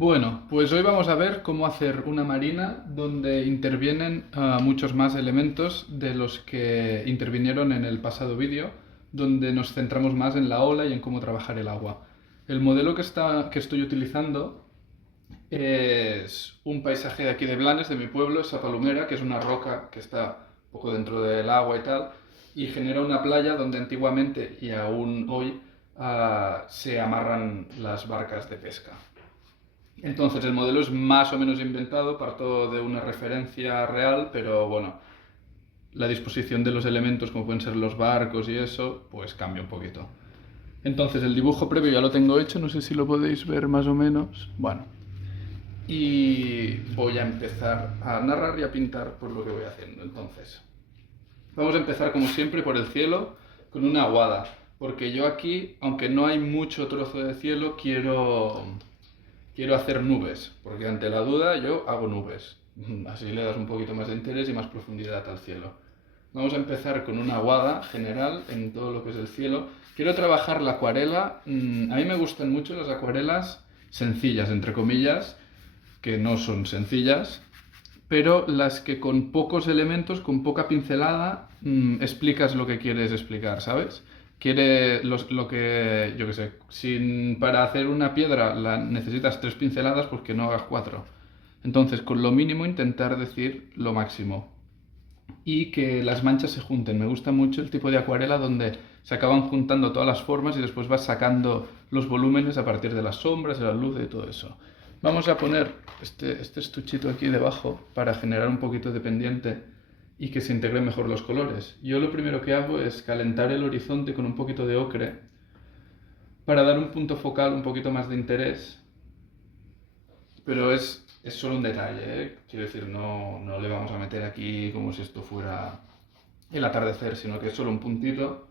Bueno, pues hoy vamos a ver cómo hacer una marina donde intervienen muchos más elementos de los que intervinieron en el pasado vídeo, donde nos centramos más en la ola y en cómo trabajar el agua. El modelo que estoy utilizando es un paisaje de aquí de Blanes, de mi pueblo, esa palomera, que es una roca que está un poco dentro del agua y tal, y genera una playa donde antiguamente y aún hoy se amarran las barcas de pesca. Entonces el modelo es más o menos inventado, parto de una referencia real, pero bueno, la disposición de los elementos, como pueden ser los barcos y eso, pues cambia un poquito. Entonces el dibujo previo ya lo tengo hecho, no sé si lo podéis ver más o menos. Bueno, y voy a empezar a narrar y a pintar por lo que voy haciendo. Entonces, vamos a empezar como siempre por el cielo, con una aguada, porque yo aquí, aunque no hay mucho trozo de cielo, quiero hacer nubes, porque ante la duda yo hago nubes. Así le das un poquito más de interés y más profundidad al cielo. Vamos a empezar con una aguada general en todo lo que es el cielo. Quiero trabajar la acuarela. A mí me gustan mucho las acuarelas sencillas, entre comillas, que no son sencillas, pero las que con pocos elementos, con poca pincelada, explicas lo que quieres explicar, ¿sabes? Lo que, yo qué sé, para hacer una piedra necesitas 3 pinceladas, pues que no hagas 4. Entonces, con lo mínimo intentar decir lo máximo. Y que las manchas se junten. Me gusta mucho el tipo de acuarela donde se acaban juntando todas las formas y después vas sacando los volúmenes a partir de las sombras, de la luz y todo eso. Vamos a poner este estuchito aquí debajo para generar un poquito de pendiente y que se integren mejor los colores. Yo lo primero que hago es calentar el horizonte con un poquito de ocre para dar un punto focal, un poquito más de interés, pero es solo un detalle, ¿eh? Quiero decir, no le vamos a meter aquí como si esto fuera el atardecer, sino que es solo un puntito.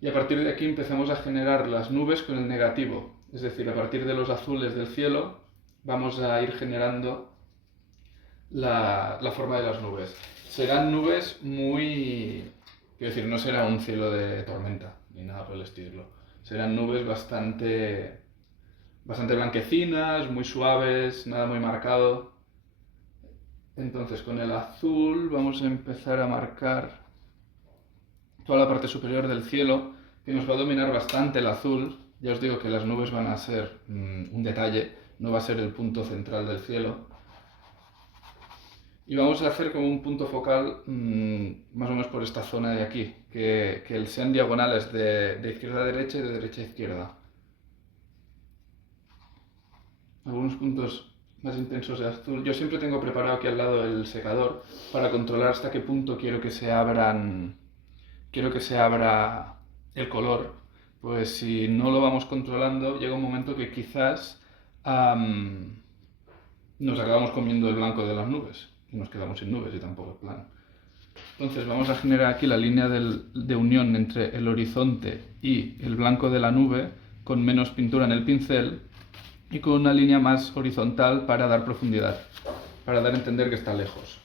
Y a partir de aquí empezamos a generar las nubes con el negativo, es decir, a partir de los azules del cielo vamos a ir generando la forma de las nubes. Serán nubes muy... Quiero decir, no será un cielo de tormenta, ni nada por el estilo. Serán nubes bastante blanquecinas, muy suaves, nada muy marcado. Entonces con el azul vamos a empezar a marcar toda la parte superior del cielo, que nos va a dominar bastante el azul. Ya os digo que las nubes van a ser un detalle, no va a ser el punto central del cielo. Y vamos a hacer como un punto focal más o menos por esta zona de aquí, que sean diagonales de izquierda a derecha y de derecha a izquierda. Algunos puntos más intensos de azul. Yo siempre tengo preparado aquí al lado el secador para controlar hasta qué punto quiero que se abra el color. Pues si no lo vamos controlando, llega un momento que quizás nos acabamos comiendo el blanco de las nubes y nos quedamos sin nubes y tampoco es plan. Entonces vamos a generar aquí la línea de unión entre el horizonte y el blanco de la nube con menos pintura en el pincel y con una línea más horizontal para dar profundidad, para dar a entender que está lejos.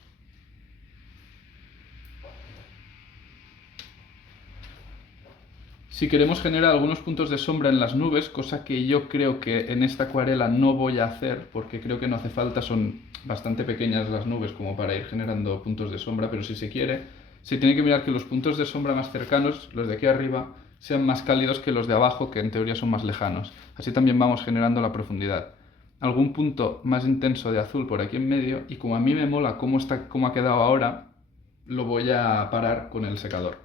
Si queremos generar algunos puntos de sombra en las nubes, cosa que yo creo que en esta acuarela no voy a hacer, porque creo que no hace falta, son bastante pequeñas las nubes como para ir generando puntos de sombra, pero si se quiere, se tiene que mirar que los puntos de sombra más cercanos, los de aquí arriba, sean más cálidos que los de abajo, que en teoría son más lejanos. Así también vamos generando la profundidad. Algún punto más intenso de azul por aquí en medio, y como a mí me mola cómo ha quedado ahora, lo voy a parar con el secador.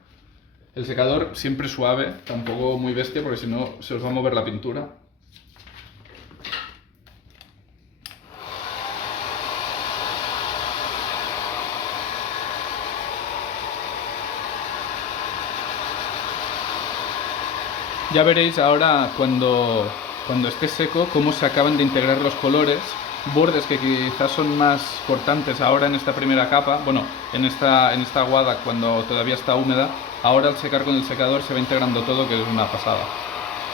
El secador siempre suave, tampoco muy bestia, porque si no se os va a mover la pintura. Ya veréis ahora cuando esté seco cómo se acaban de integrar los colores, bordes que quizás son más cortantes ahora en esta primera capa, bueno, en esta aguada cuando todavía está húmeda, ahora al secar con el secador se va integrando todo, que es una pasada.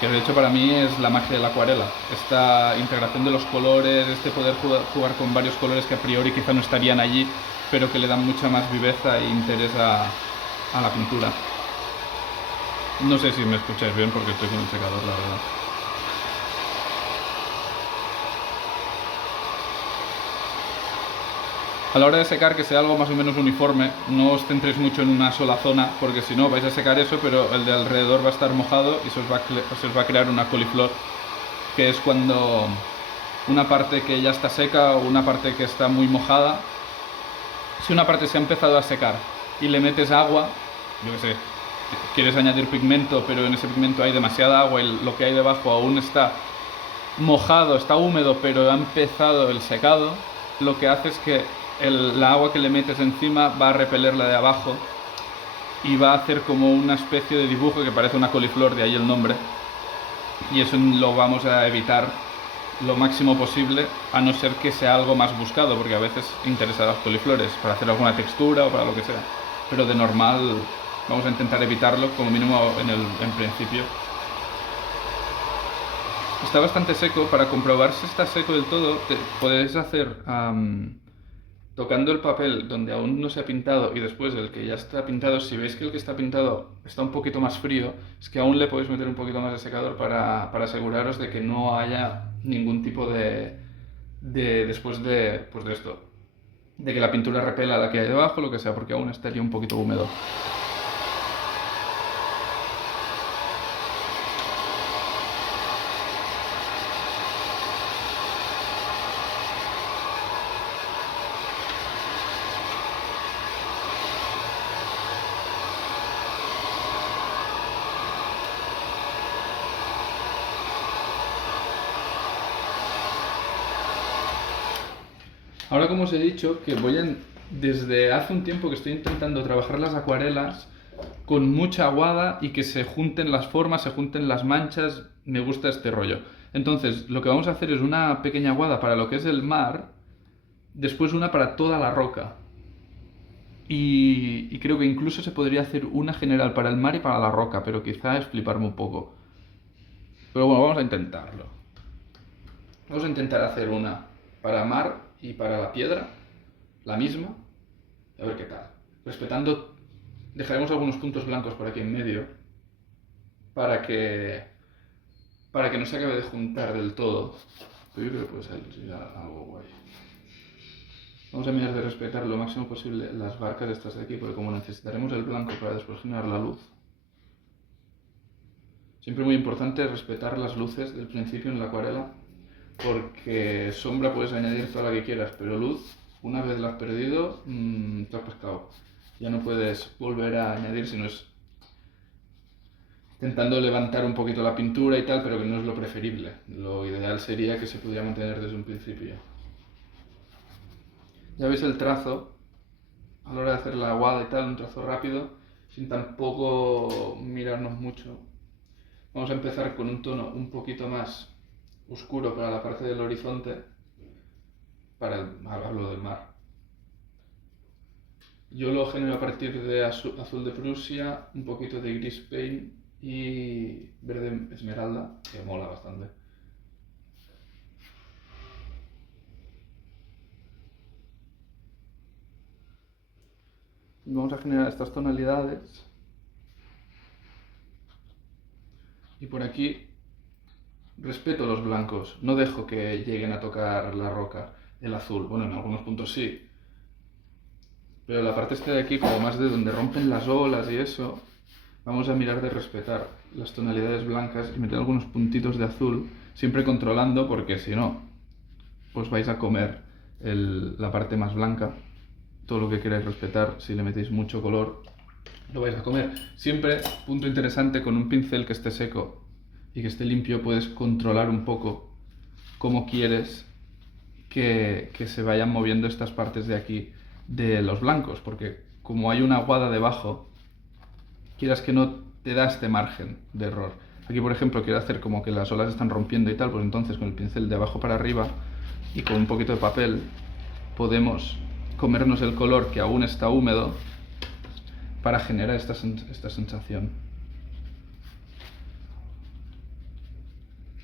Que de hecho para mí es la magia de la acuarela, esta integración de los colores, este poder jugar con varios colores que a priori quizá no estarían allí, pero que le dan mucha más viveza e interés a la pintura. No sé si me escucháis bien porque estoy con el secador, la verdad. A la hora de secar, que sea algo más o menos uniforme, no os centréis mucho en una sola zona, porque si no vais a secar eso, pero el de alrededor va a estar mojado y se os va a crear una coliflor, que es cuando una parte que ya está seca o una parte que está muy mojada, si una parte se ha empezado a secar y le metes agua, yo qué sé, quieres añadir pigmento, pero en ese pigmento hay demasiada agua y lo que hay debajo aún está mojado, está húmedo, pero ha empezado el secado, lo que hace es que la agua que le metes encima va a repeler la de abajo y va a hacer como una especie de dibujo que parece una coliflor, de ahí el nombre, y eso lo vamos a evitar lo máximo posible, a no ser que sea algo más buscado, porque a veces interesan las coliflores para hacer alguna textura o para lo que sea, pero de normal vamos a intentar evitarlo como mínimo en principio. Está bastante seco. Para comprobar si está seco del todo, podéis hacer tocando el papel donde aún no se ha pintado y después el que ya está pintado. Si veis que el que está pintado está un poquito más frío, es que aún le podéis meter un poquito más de secador para aseguraros de que no haya ningún tipo después de, pues de esto, de que la pintura repela la que hay debajo, lo que sea, porque aún estaría un poquito húmedo. Ahora, como os he dicho, que desde hace un tiempo que estoy intentando trabajar las acuarelas con mucha aguada y que se junten las formas, se junten las manchas. Me gusta este rollo. Entonces, lo que vamos a hacer es una pequeña aguada para lo que es el mar, después una para toda la roca. Y creo que incluso se podría hacer una general para el mar y para la roca, pero quizá es fliparme un poco. Pero bueno, vamos a intentarlo. Vamos a intentar hacer una para mar y para la piedra, la misma, a ver qué tal. Respetando, dejaremos algunos puntos blancos por aquí en medio para que no se acabe de juntar del todo. Pero yo creo que puede salir algo guay. Vamos a mirar de respetar lo máximo posible las barcas estas de aquí, porque como necesitaremos el blanco para después generar la luz, siempre muy importante respetar las luces del principio en la acuarela, porque sombra puedes añadir toda la que quieras, pero luz, una vez la has perdido, te has pescado. Ya no puedes volver a añadir, si no es intentando levantar un poquito la pintura y tal, pero que no es lo preferible. Lo ideal sería que se pudiera mantener desde un principio. Ya veis el trazo, a la hora de hacer la aguada y tal, un trazo rápido, sin tampoco mirarnos mucho. Vamos a empezar con un tono un poquito más oscuro para la parte del horizonte, hablo del mar. Yo lo genero a partir de azul de Prusia, un poquito de gris paint y verde esmeralda, que mola bastante. Vamos a generar estas tonalidades. Y por aquí respeto los blancos, no dejo que lleguen a tocar la roca, el azul. Bueno, en algunos puntos sí. Pero la parte esta de aquí, como más de donde rompen las olas y eso, vamos a mirar de respetar las tonalidades blancas y meter algunos puntitos de azul, siempre controlando, porque si no, pues vais a comer la parte más blanca. Todo lo que queráis respetar, si le metéis mucho color, lo vais a comer. Siempre, punto interesante, con un pincel que esté seco y que esté limpio, puedes controlar un poco cómo quieres que se vayan moviendo estas partes de aquí de los blancos, porque como hay una aguada debajo, quieras que no, te da este margen de error. Aquí, por ejemplo, quiero hacer como que las olas están rompiendo y tal, pues entonces con el pincel de abajo para arriba y con un poquito de papel podemos comernos el color que aún está húmedo para generar esta sensación.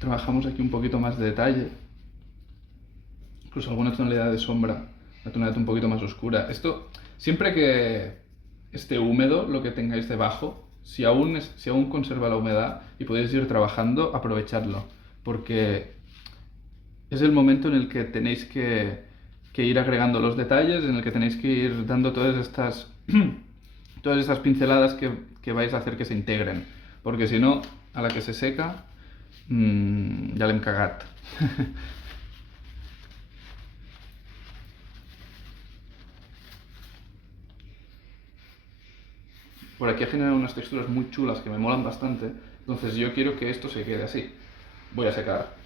Trabajamos aquí un poquito más de detalle, incluso alguna tonalidad de sombra, una tonalidad un poquito más oscura. Esto, siempre que esté húmedo, lo que tengáis debajo, si aún conserva la humedad y podéis ir trabajando, aprovechadlo, porque es el momento en el que tenéis que que ir agregando los detalles, en el que tenéis que ir dando todas estas, todas estas pinceladas que vais a hacer que se integren. Porque si no, a la que se seca, ya l'hem cagat. Por aquí he generado unas texturas muy chulas que me molan bastante, entonces yo quiero que esto se quede así. Voy a secar.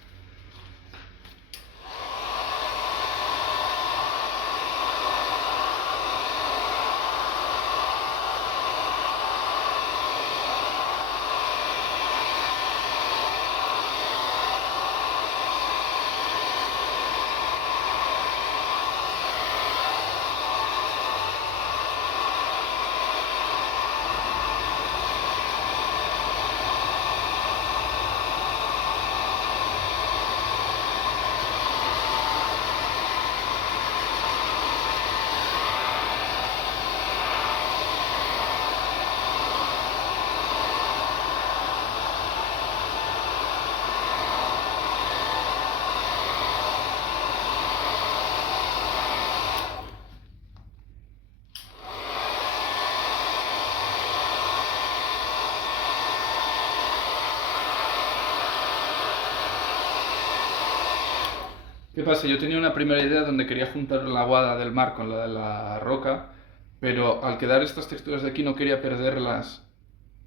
¿Qué pasa? Yo tenía una primera idea donde quería juntar la aguada del mar con la de la roca, pero al quedar estas texturas de aquí no quería perderlas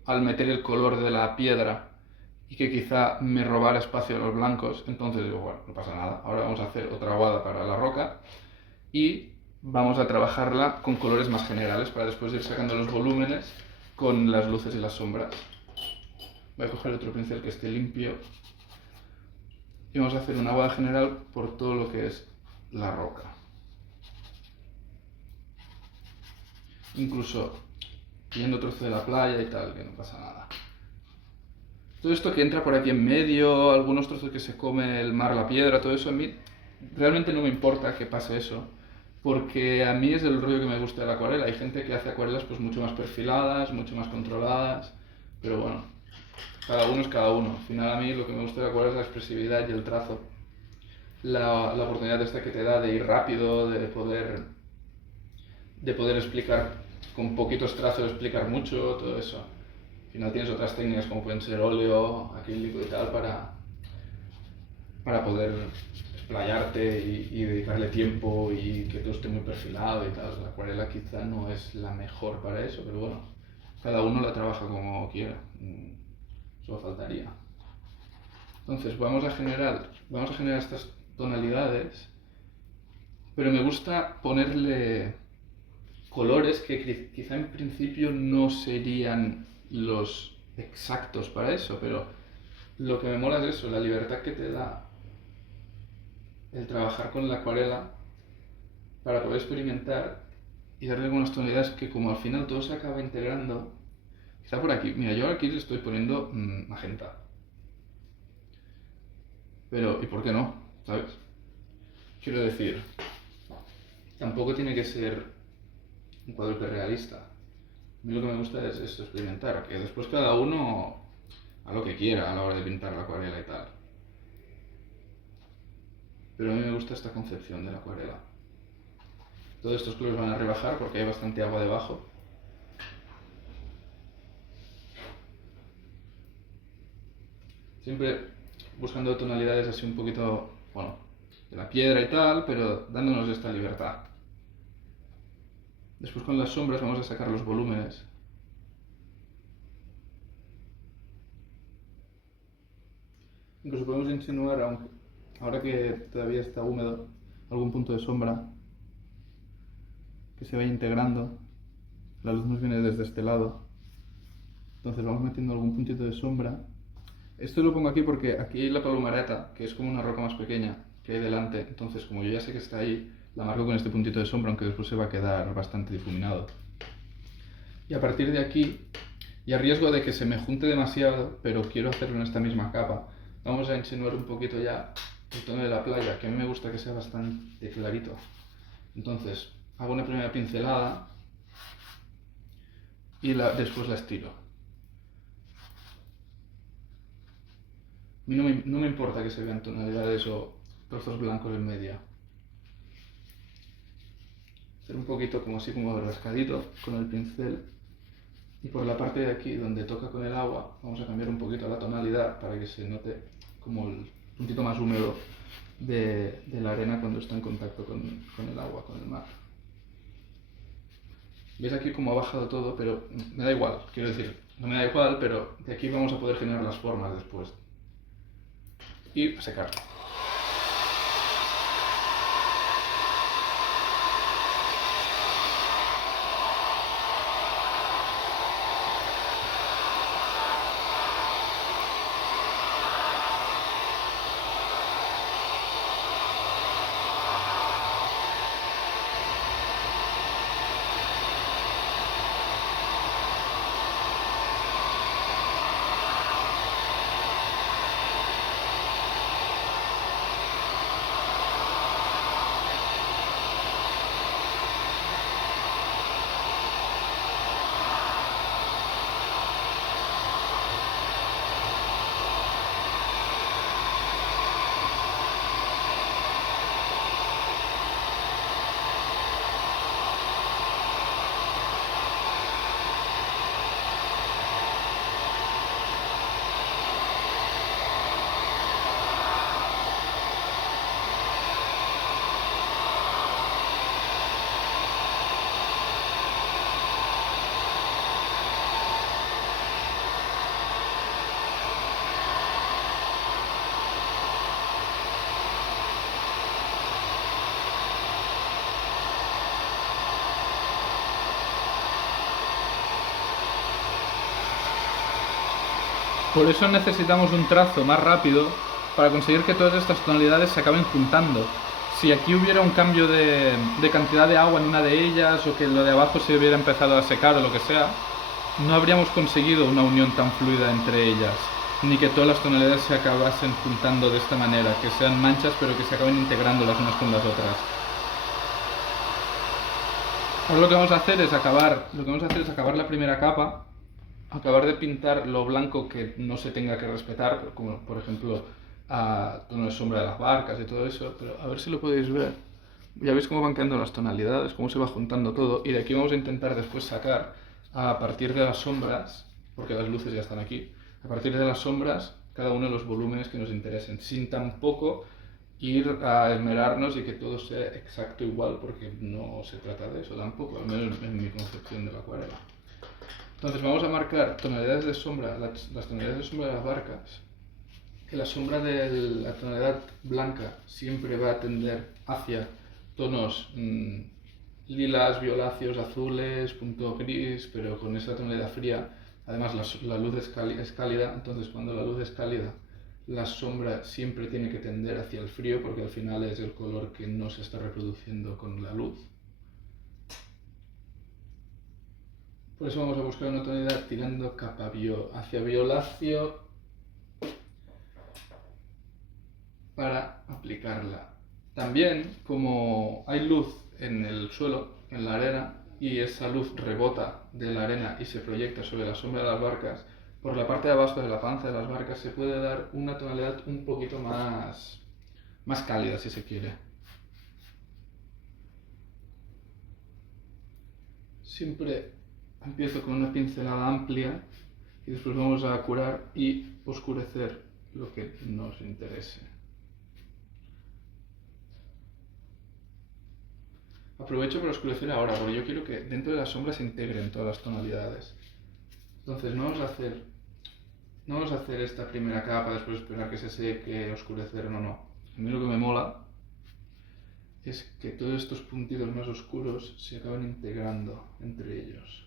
al meter el color de la piedra y que quizá me robara espacio a los blancos. Entonces digo, bueno, no pasa nada. Ahora vamos a hacer otra aguada para la roca y vamos a trabajarla con colores más generales para después ir sacando los volúmenes con las luces y las sombras. Voy a coger otro pincel que esté limpio y vamos a hacer una aguada general por todo lo que es la roca. Incluso viendo trozo de la playa y tal, que no pasa nada. Todo esto que entra por aquí en medio, algunos trozos que se come el mar, la piedra, todo eso, a mí realmente no me importa que pase eso, porque a mí es el rollo que me gusta de la acuarela. Hay gente que hace acuarelas pues mucho más perfiladas, mucho más controladas, pero bueno, cada uno es cada uno. Al final a mí lo que me gusta de la acuarela es la expresividad y el trazo. La oportunidad esta que te da de ir rápido, de poder explicar con poquitos trazos, explicar mucho, todo eso. Al final tienes otras técnicas como pueden ser óleo, acrílico y tal para poder explayarte y dedicarle tiempo y que todo esté muy perfilado y tal. La acuarela quizá no es la mejor para eso, pero bueno, cada uno la trabaja como quiera. Solo faltaría. Entonces vamos a generar estas tonalidades, pero me gusta ponerle colores que quizá en principio no serían los exactos para eso, pero lo que me mola es eso, la libertad que te da el trabajar con la acuarela para poder experimentar y darle algunas tonalidades que como al final todo se acaba integrando. Quizá por aquí, mira, yo aquí le estoy poniendo magenta. Pero, ¿y por qué no? ¿Sabes? Quiero decir, tampoco tiene que ser un cuadro realista. A mí lo que me gusta es esto, experimentar, que después cada uno a lo que quiera a la hora de pintar la acuarela y tal. Pero a mí me gusta esta concepción de la acuarela. Todos estos colores van a rebajar porque hay bastante agua debajo. Siempre buscando tonalidades así un poquito, bueno, de la piedra y tal, pero dándonos esta libertad. Después con las sombras vamos a sacar los volúmenes. Incluso podemos insinuar, aunque ahora que todavía está húmedo, algún punto de sombra que se vaya integrando. La luz nos viene desde este lado. Entonces vamos metiendo algún puntito de sombra. Esto lo pongo aquí porque aquí hay la palomareta, que es como una roca más pequeña que hay delante. Entonces, como yo ya sé que está ahí, la marco con este puntito de sombra, aunque después se va a quedar bastante difuminado. Y a partir de aquí, y a riesgo de que se me junte demasiado, pero quiero hacerlo en esta misma capa, vamos a insinuar un poquito ya el tono de la playa, que a mí me gusta que sea bastante clarito. Entonces, hago una primera pincelada y después la estiro. A mí no me importa que se vean tonalidades o trozos blancos en medio. hacer un poquito como así como rascadito con el pincel. Y por la parte de aquí donde toca con el agua vamos a cambiar un poquito la tonalidad para que se note como el puntito más húmedo de la arena cuando está en contacto con el agua, con el mar. ¿Veis aquí cómo ha bajado todo? Pero me da igual, quiero decir, no me da igual, pero de aquí vamos a poder generar las formas después. Y a secar. Por eso necesitamos un trazo más rápido para conseguir que todas estas tonalidades se acaben juntando. Si aquí hubiera un cambio de cantidad de agua en una de ellas o que lo de abajo se hubiera empezado a secar o lo que sea, no habríamos conseguido una unión tan fluida entre ellas, ni que todas las tonalidades se acabasen juntando de esta manera, que sean manchas pero que se acaben integrando las unas con las otras. Ahora lo que vamos a hacer es acabar la primera capa, acabar de pintar lo blanco que no se tenga que respetar, como por ejemplo tono de sombra de las barcas y todo eso, pero a ver si lo podéis ver. Ya veis cómo van quedando las tonalidades, cómo se va juntando todo, y de aquí vamos a intentar después sacar, a partir de las sombras, porque las luces ya están aquí, a partir de las sombras, cada uno de los volúmenes que nos interesen, sin tampoco ir a esmerarnos y que todo sea exacto igual, porque no se trata de eso tampoco, al menos en mi concepción de la acuarela. Entonces vamos a marcar tonalidades de sombra, las tonalidades de sombra de las barcas, que la sombra de la tonalidad blanca siempre va a tender hacia tonos lilas, violáceos, azules, punto gris, pero con esa tonalidad fría. Además la luz es cálida, entonces cuando la luz es cálida, la sombra siempre tiene que tender hacia el frío porque al final es el color que no se está reproduciendo con la luz. Por eso vamos a buscar una tonalidad tirando hacia violáceo para aplicarla. También, como hay luz en el suelo, en la arena, y esa luz rebota de la arena y se proyecta sobre la sombra de las barcas, por la parte de abajo de la panza de las barcas se puede dar una tonalidad un poquito más cálida, si se quiere. Siempre empiezo con una pincelada amplia y después vamos a curar y oscurecer lo que nos interese. Aprovecho para oscurecer ahora, porque yo quiero que dentro de la sombra se integren todas las tonalidades. Entonces no vamos a hacer esta primera capa, después esperar que se seque, oscurecer, no. A mí lo que me mola es que todos estos puntitos más oscuros se acaben integrando entre ellos.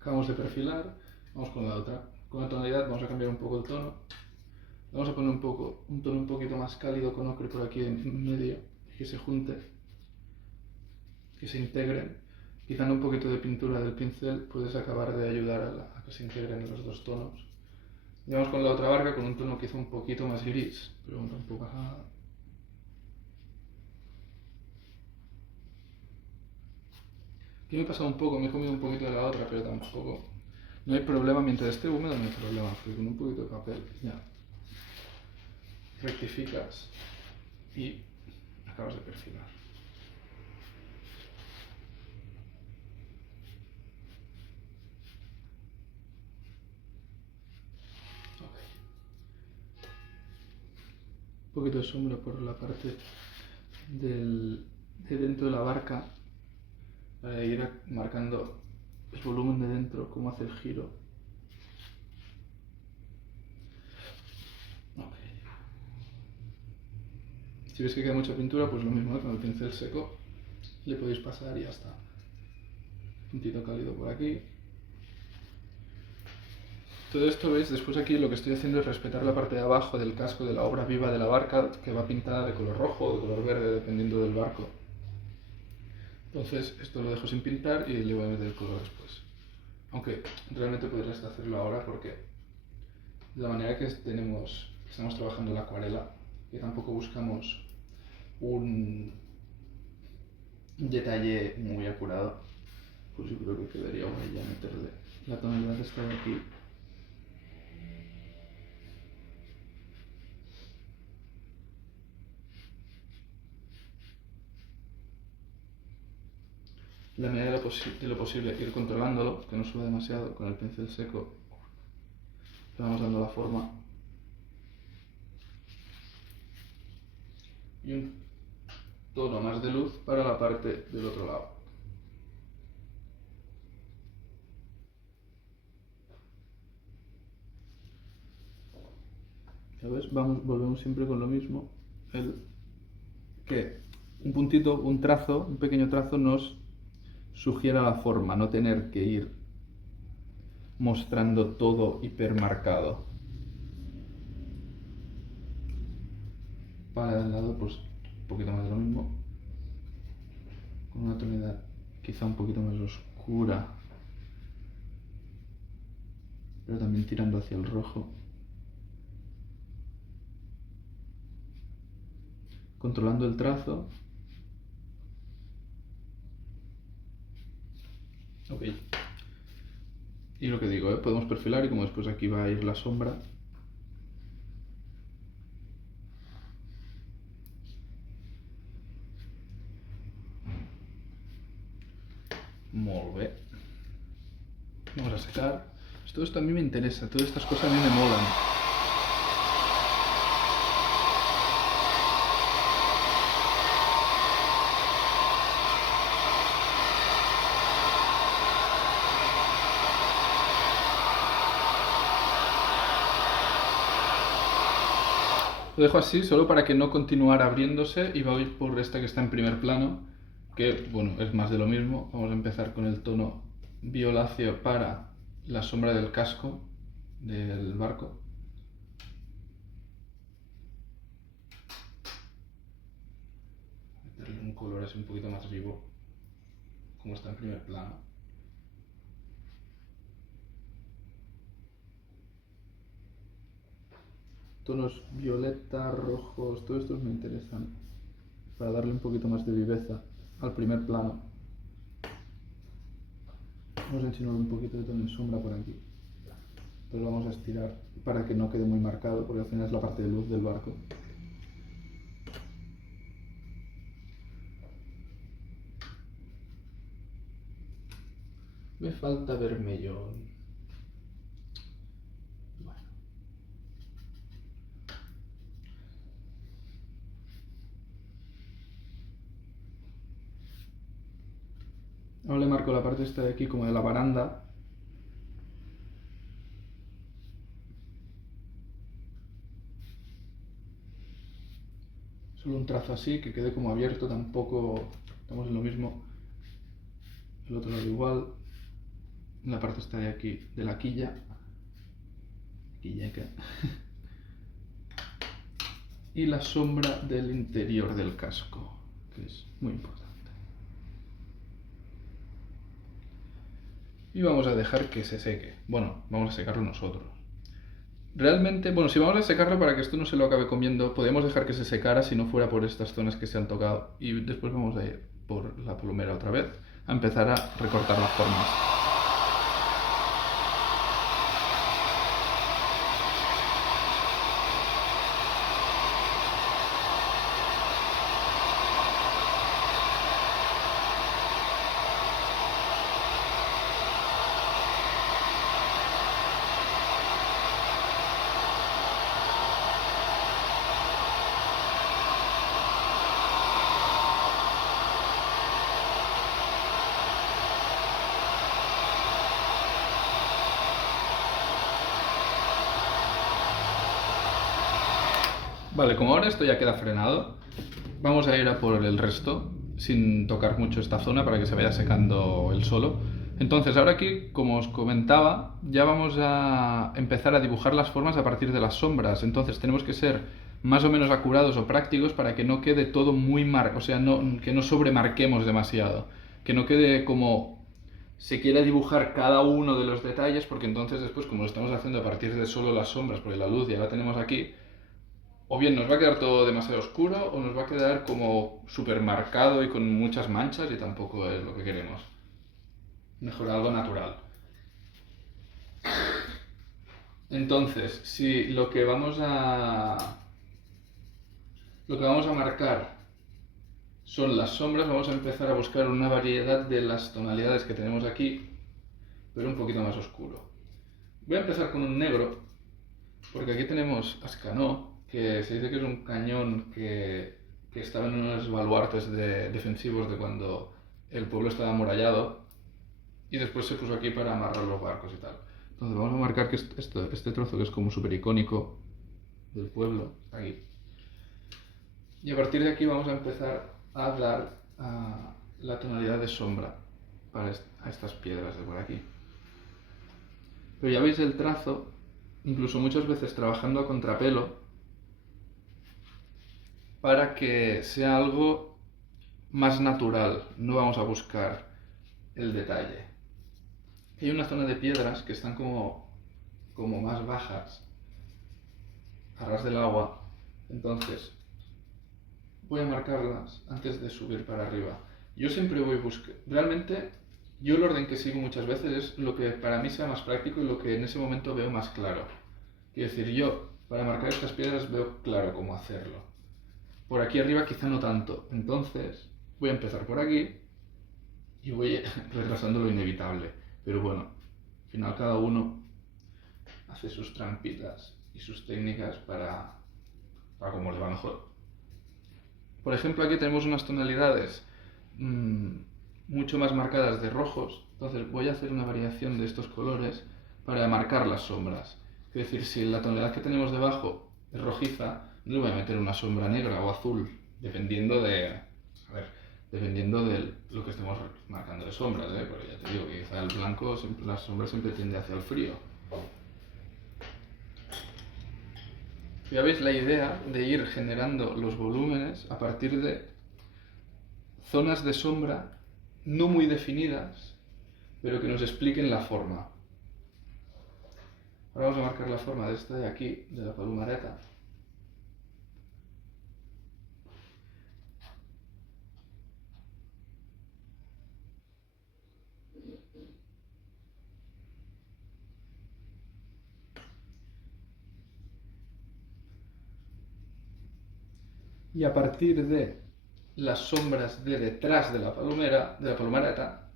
Acabamos de perfilar, vamos con la otra. Con la tonalidad vamos a cambiar un poco el tono. Vamos a poner un tono un poquito más cálido con ocre por aquí en medio, que se junte, que se integren. Quitando un poquito de pintura del pincel puedes acabar de ayudar a que se integren los dos tonos. Y vamos con la otra barca con un tono quizá un poquito más gris, pero tampoco pasa nada. Aquí me he pasado un poco, me he comido un poquito de la otra, pero tampoco... No hay problema, mientras esté húmedo no hay problema, porque con un poquito de papel ya rectificas y acabas de perfilar. Un poquito de sombra por la parte de dentro de la barca para ir marcando el volumen de dentro, cómo hace el giro. Okay. Si ves que queda mucha pintura, pues lo mismo, con el pincel seco le podéis pasar y ya está. Puntito cálido por aquí. Todo esto, ¿veis? Después aquí lo que estoy haciendo es respetar la parte de abajo del casco de la obra viva de la barca, que va pintada de color rojo o de color verde, dependiendo del barco. Entonces, esto lo dejo sin pintar y le voy a meter el color después. Aunque realmente podrías hacerlo ahora porque de la manera que estamos trabajando la acuarela, que tampoco buscamos un detalle muy acurado, pues yo creo que quedaría guay ya meterle la tonalidad esta de aquí. La medida de lo posible ir controlándolo, que no suba demasiado con el pincel seco. Le vamos dando la forma. Y un tono más de luz para la parte del otro lado. ¿Sabes? Volvemos siempre con lo mismo. Que un puntito, un trazo, un pequeño trazo nos sugiera la forma, no tener que ir mostrando todo hipermarcado. Para el lado, pues un poquito más de lo mismo, con una tonalidad quizá un poquito más oscura, pero también tirando hacia el rojo. Controlando el trazo. Ok. Y lo que digo, podemos perfilar y como después aquí va a ir la sombra. Molt bé. Vamos a secar. Todo esto a mí me interesa, todas estas cosas a mí me molan. Lo dejo así solo para que no continuara abriéndose y va a ir por esta que está en primer plano, que bueno, es más de lo mismo. Vamos a empezar con el tono violáceo para la sombra del casco del barco. Meterle un color así un poquito más vivo, como está en primer plano. Tonos violeta, rojos, todos estos me interesan para darle un poquito más de viveza al primer plano. Vamos a insinuar un poquito de tono de sombra por aquí, pero lo vamos a estirar para que no quede muy marcado, porque al final es la parte de luz del barco. Me falta vermellón. Ahora le marco la parte esta de aquí como de la baranda. Solo un trazo así, que quede como abierto, tampoco estamos en lo mismo. El otro lado igual. La parte esta de aquí, de la quilla. Quilleca. Y la sombra del interior del casco, que es muy importante. Y vamos a dejar que se seque. Bueno, vamos a secarlo nosotros. Realmente, bueno, si vamos a secarlo para que esto no se lo acabe comiendo, podríamos dejar que se secara si no fuera por estas zonas que se han tocado. Y después vamos a ir por la plumera otra vez. a empezar a recortar las formas. Vale, como ahora esto ya queda frenado, vamos a ir a por el resto sin tocar mucho esta zona para que se vaya secando el solo. Entonces ahora aquí, como os comentaba, ya vamos a empezar a dibujar las formas a partir de las sombras. Entonces tenemos que ser más o menos acurados o prácticos para que no quede todo muy marcado, o sea, que no sobremarquemos demasiado, que no quede como se quiera dibujar cada uno de los detalles, porque entonces después, como lo estamos haciendo a partir de solo las sombras, porque la luz ya la tenemos aquí, o bien nos va a quedar todo demasiado oscuro o nos va a quedar como súper marcado y con muchas manchas y tampoco es lo que queremos. Mejor algo natural. Entonces, si lo que vamos a marcar son las sombras, vamos a empezar a buscar una variedad de las tonalidades que tenemos aquí, pero un poquito más oscuro. Voy a empezar con un negro, porque aquí tenemos Ascanó, que se dice que es un cañón que estaba en unos baluartes defensivos de cuando el pueblo estaba amurallado y después se puso aquí para amarrar los barcos y tal. Entonces vamos a marcar que este trozo que es como súper icónico del pueblo, está aquí. Y a partir de aquí vamos a empezar a dar la tonalidad de sombra a estas piedras de por aquí. Pero ya veis el trazo, incluso muchas veces trabajando a contrapelo, para que sea algo más natural, no vamos a buscar el detalle. Hay una zona de piedras que están como más bajas, a ras del agua, entonces voy a marcarlas antes de subir para arriba. Yo siempre voy buscando, realmente yo el orden que sigo muchas veces es lo que para mí sea más práctico y lo que en ese momento veo más claro. Quiero decir, yo para marcar estas piedras veo claro cómo hacerlo. Por aquí arriba quizá no tanto, entonces voy a empezar por aquí y voy retrasando lo inevitable. Pero bueno, al final cada uno hace sus trampitas y sus técnicas para cómo le va mejor. Por ejemplo, aquí tenemos unas tonalidades mucho más marcadas de rojos, entonces voy a hacer una variación de estos colores para marcar las sombras. Es decir, si la tonalidad que tenemos debajo es rojiza, no le voy a meter una sombra negra o azul, dependiendo de lo que estemos marcando de sombras, porque ya te digo que quizá el blanco, la sombra siempre tiende hacia el frío. Ya veis la idea de ir generando los volúmenes a partir de zonas de sombra no muy definidas, pero que nos expliquen la forma. Ahora vamos a marcar la forma de esta de aquí, de la palumareta. Y a partir de las sombras de detrás de la palumareta,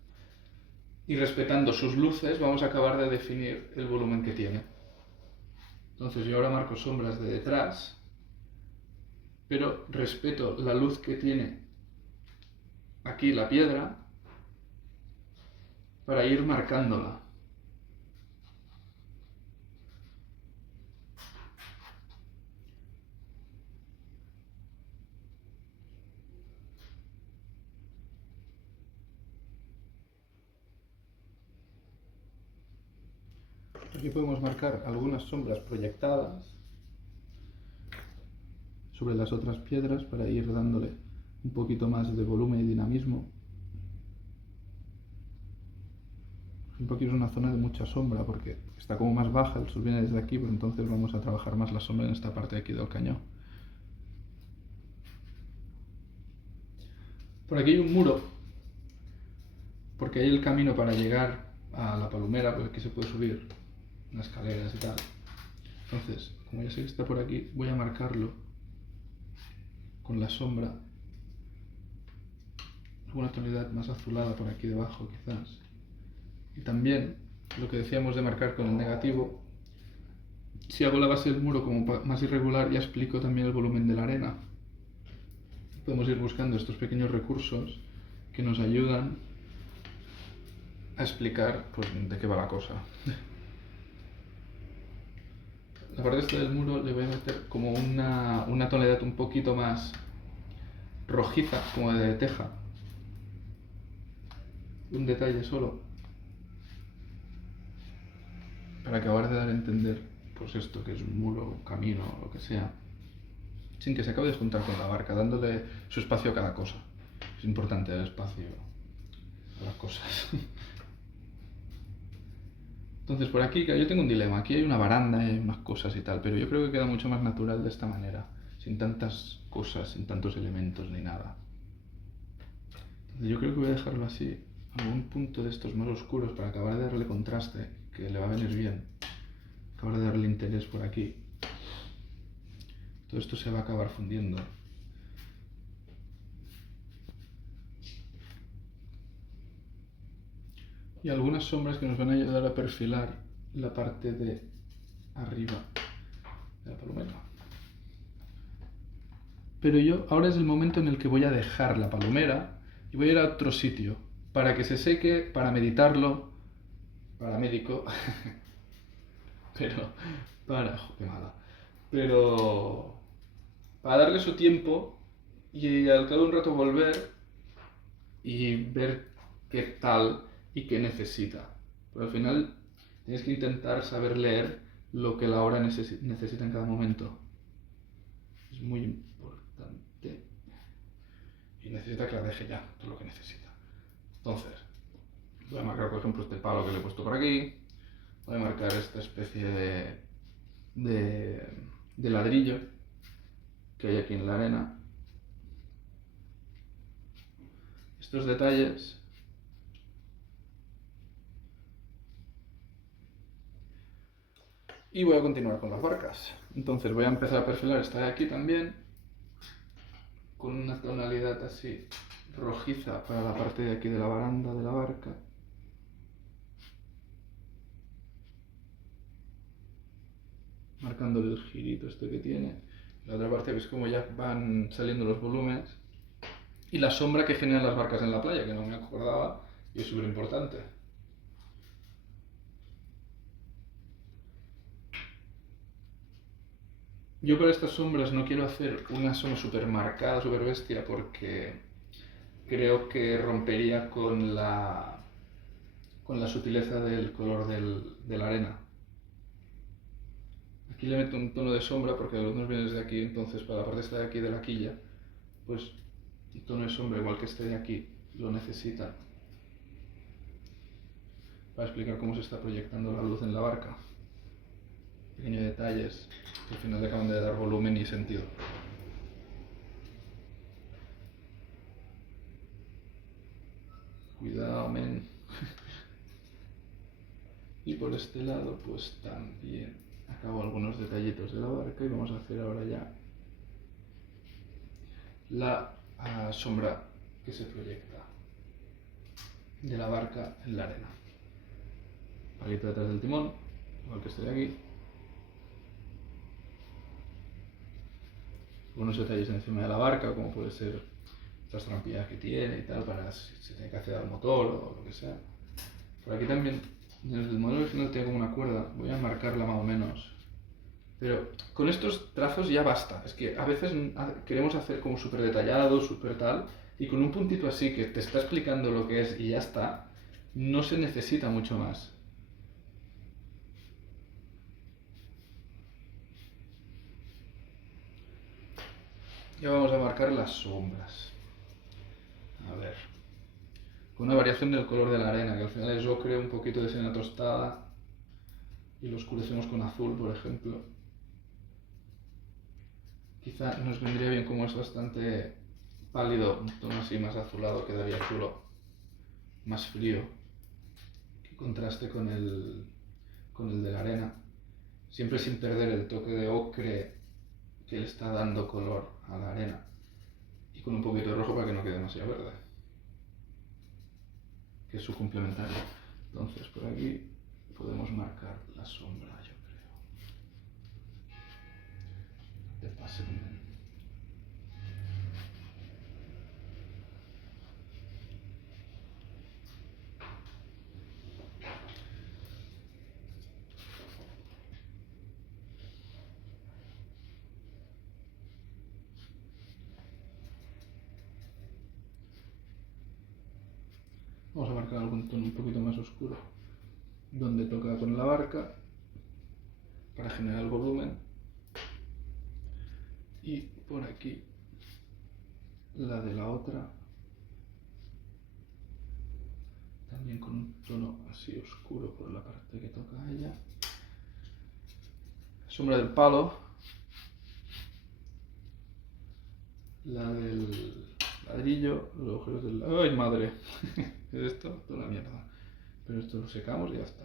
y respetando sus luces, vamos a acabar de definir el volumen que tiene. Entonces yo ahora marco sombras de detrás, pero respeto la luz que tiene aquí la piedra para ir marcándola. Aquí podemos marcar algunas sombras proyectadas sobre las otras piedras para ir dándole un poquito más de volumen y dinamismo. Por ejemplo, aquí es una zona de mucha sombra porque está como más baja, el sol viene desde aquí, pero entonces vamos a trabajar más la sombra en esta parte de aquí del cañón. Por aquí hay un muro porque hay el camino para llegar a la palomera, pues aquí se puede subir unas escaleras y tal. Entonces, como ya sé que está por aquí, voy a marcarlo con la sombra, alguna tonalidad más azulada por aquí debajo quizás. Y también lo que decíamos de marcar con el negativo, si hago la base del muro como más irregular, ya explico también el volumen de la arena. Podemos ir buscando estos pequeños recursos que nos ayudan a explicar pues, de qué va la cosa. La parte esta del muro le voy a meter como una tonalidad un poquito más rojiza, como de teja. Un detalle solo. Para acabar de dar a entender pues esto que es un muro, un camino, lo que sea. Sin que se acabe de juntar con la barca, dándole su espacio a cada cosa. Es importante el espacio a las cosas. Entonces por aquí, yo tengo un dilema. Aquí hay una baranda, hay unas cosas y tal, pero yo creo que queda mucho más natural de esta manera. Sin tantas cosas, sin tantos elementos ni nada. Entonces yo creo que voy a dejarlo así, algún punto de estos más oscuros para acabar de darle contraste, que le va a venir bien. Acabar de darle interés por aquí. Todo esto se va a acabar fundiendo. Y algunas sombras que nos van a ayudar a perfilar la parte de arriba de la palomera. Pero ahora es el momento en el que voy a dejar la palomera y voy a ir a otro sitio para que se seque, para meditarlo, para médico, pero qué mala. Pero para darle su tiempo y al cabo de un rato volver y ver qué tal y qué necesita. Pero al final tienes que intentar saber leer lo que la obra necesita en cada momento. Es muy importante. Y necesita que la deje ya, todo lo que necesita. Entonces, voy a marcar por ejemplo este palo que le he puesto por aquí. Voy a marcar esta especie de ladrillo que hay aquí en la arena. Estos detalles y voy a continuar con las barcas. Entonces voy a empezar a perfilar esta de aquí también con una tonalidad así rojiza para la parte de aquí de la baranda de la barca. Marcando el girito este que tiene. La otra parte ves como ya van saliendo los volúmenes. Y la sombra que generan las barcas en la playa, que no me acordaba y es súper importante. Yo para estas sombras no quiero hacer una sombra súper marcada, súper bestia, porque creo que rompería con la sutileza del color de la arena. Aquí le meto un tono de sombra porque la luz nos viene desde aquí, entonces para la parte esta de aquí de la quilla, pues un tono de sombra igual que este de aquí lo necesita para explicar cómo se está proyectando la luz en la barca. Pequeños detalles que al final le acaban de dar volumen y sentido. Cuidado, men. Y por este lado, pues también acabo algunos detallitos de la barca y vamos a hacer ahora ya la sombra que se proyecta de la barca en la arena. Palito detrás del timón, igual que este de aquí. Algunos detalles encima de la barca, como puede ser las trampillas que tiene y tal, para si se tiene que hacer al motor o lo que sea. Por aquí también, desde el modelo original tiene como una cuerda, voy a marcarla más o menos. Pero con estos trazos ya basta, es que a veces queremos hacer como súper detallado, súper tal, y con un puntito así que te está explicando lo que es y ya está, no se necesita mucho más. Ya vamos a marcar las sombras. A ver. Con una variación del color de la arena, que al final es ocre, un poquito de siena tostada. Y lo oscurecemos con azul, por ejemplo. Quizá nos vendría bien, como es bastante pálido, un tono así más azulado, quedaría chulo. más frío, que contraste con el de la arena, siempre sin perder el toque de ocre que le está dando color a la arena, y con un poquito de rojo para que no quede demasiado verde, que es su complementario. Entonces por aquí podemos marcar la sombra, yo creo. De pase bien. Vamos a marcar algún tono un poquito más oscuro, donde toca con la barca, para generar el volumen. Y por aquí, la de la otra, también con un tono así oscuro por la parte que toca a ella. Sombra del palo, la del ladrillo, los agujeros del... ¡Ay, madre! ¿Es esto? Toda la mierda. Pero esto lo secamos y ya está.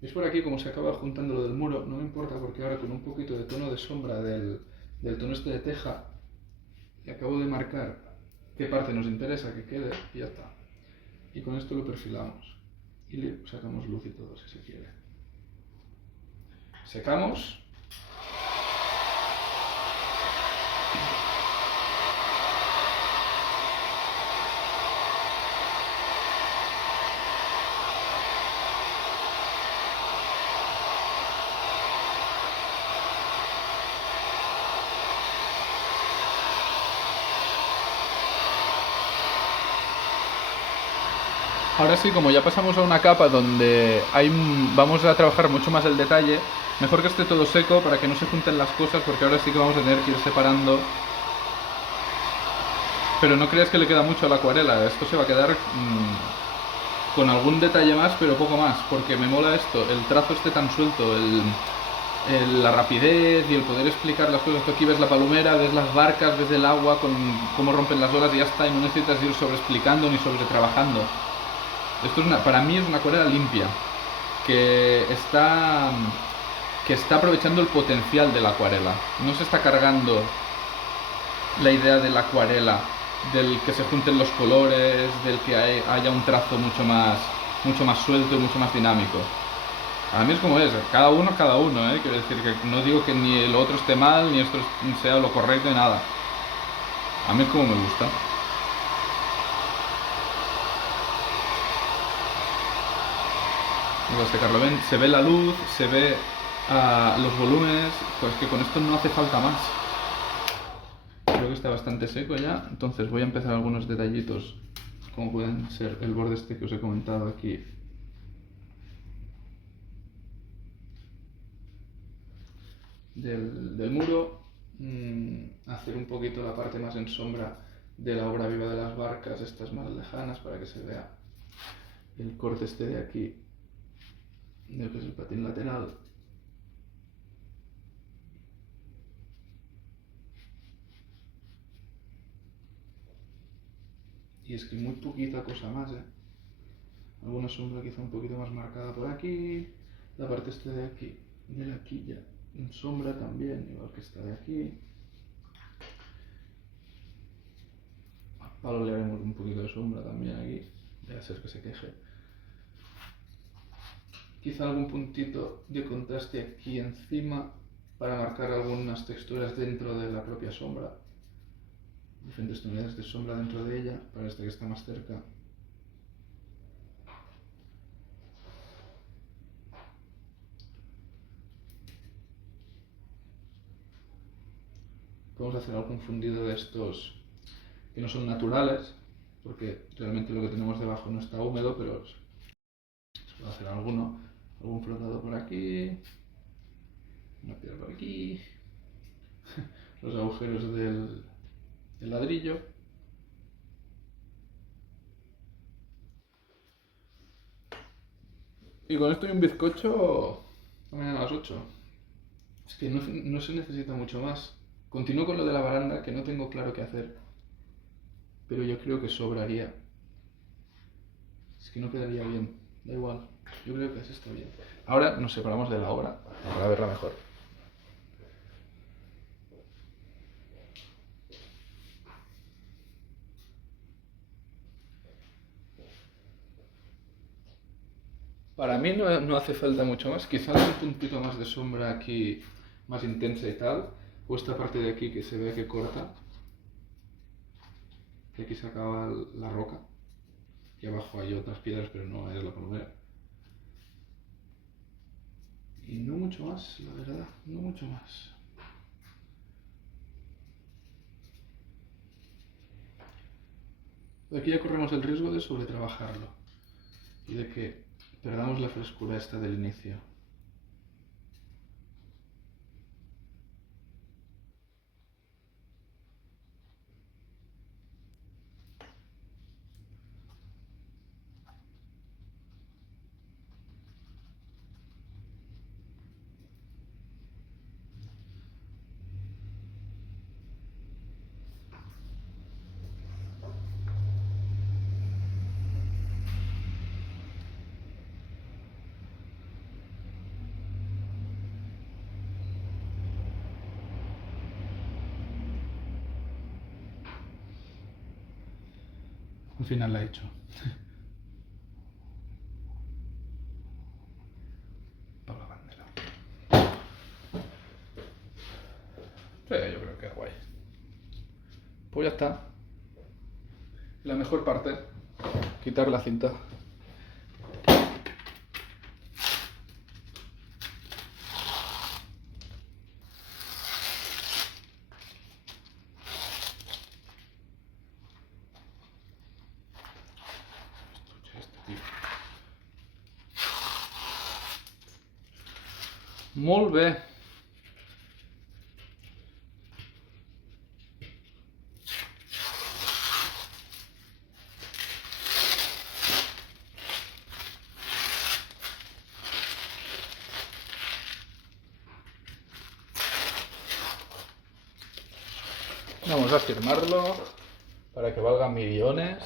¿Veis por aquí cómo se acaba juntando lo del muro? No me importa porque ahora con un poquito de tono de sombra del tono este de teja, le acabo de marcar qué parte nos interesa que quede y ya está. Y con esto lo perfilamos y le sacamos luz y todo si se quiere. Secamos. Ahora sí, como ya pasamos a una capa donde vamos a trabajar mucho más el detalle, mejor que esté todo seco para que no se junten las cosas, porque ahora sí que vamos a tener que ir separando. Pero no creas que le queda mucho a la acuarela, esto se va a quedar con algún detalle más, pero poco más, porque me mola esto, el trazo esté tan suelto, la rapidez y el poder explicar las cosas. Tú aquí ves la palomera, ves las barcas, ves el agua, con cómo rompen las olas y ya está, y no necesitas ir sobre explicando ni sobre trabajando. Esto es para mí es una acuarela limpia, que está aprovechando el potencial de la acuarela. No se está cargando la idea de la acuarela, del que se junten los colores, del que haya un trazo mucho más suelto y mucho más dinámico. A mí es como es, cada uno, ¿eh? Quiero decir que no digo que ni el otro esté mal, ni esto sea lo correcto ni nada. A mí es como me gusta. Vamos a secarlo bien, se ve la luz, se ve los volúmenes, pues que con esto no hace falta más. Creo que está bastante seco ya, entonces voy a empezar algunos detallitos, como pueden ser el borde este que os he comentado aquí. Del muro, hacer un poquito la parte más en sombra de la obra viva de las barcas, estas más lejanas, para que se vea el corte este de aquí, de lo que es el patín lateral. Y es que muy poquita cosa más, alguna sombra quizá un poquito más marcada por aquí, la parte este de aquí, de la quilla, en sombra también, igual que esta de aquí. Al palo le haremos un poquito de sombra también aquí, debe ser que se queje. Quizá algún puntito de contraste aquí encima para marcar algunas texturas dentro de la propia sombra. Diferentes tonalidades de sombra dentro de ella, para este que está más cerca. Podemos hacer algún fundido de estos que no son naturales, porque realmente lo que tenemos debajo no está húmedo, pero se puede hacer algún flotado por aquí, una piedra por aquí, los agujeros del ladrillo. Y con esto y un bizcocho mañana a las 8. Es que no se necesita mucho más. Continúo con lo de la baranda, que no tengo claro qué hacer, pero yo creo que sobraría. Es que no quedaría bien, da igual, yo creo que así está bien. Ahora nos separamos de la obra para verla mejor. Para mí no hace falta mucho más, quizás un puntito más de sombra aquí, más intensa y tal, o esta parte de aquí que se ve que corta, que aquí se acaba la roca, y abajo hay otras piedras, pero no es la primera. Y no mucho más, la verdad, no mucho más. Aquí ya corremos el riesgo de sobretrabajarlo y de que perdamos la frescura esta del inicio. Al final la he hecho. Para la bandera. Sí, yo creo que es guay. Pues ya está. La mejor parte, quitar la cinta. Molt bé. Vamos a firmarlo para que valga millones.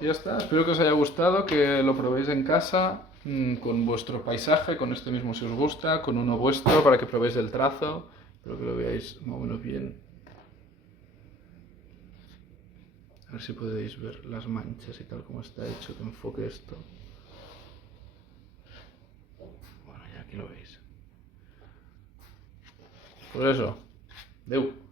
Y ya está, espero que os haya gustado, que lo probéis en casa, con vuestro paisaje, con este mismo si os gusta, con uno vuestro para que probéis el trazo, espero que lo veáis más o menos bien. A ver si podéis ver las manchas y tal como está hecho, que enfoque esto. Bueno, ya aquí lo veis. Pues eso, deu.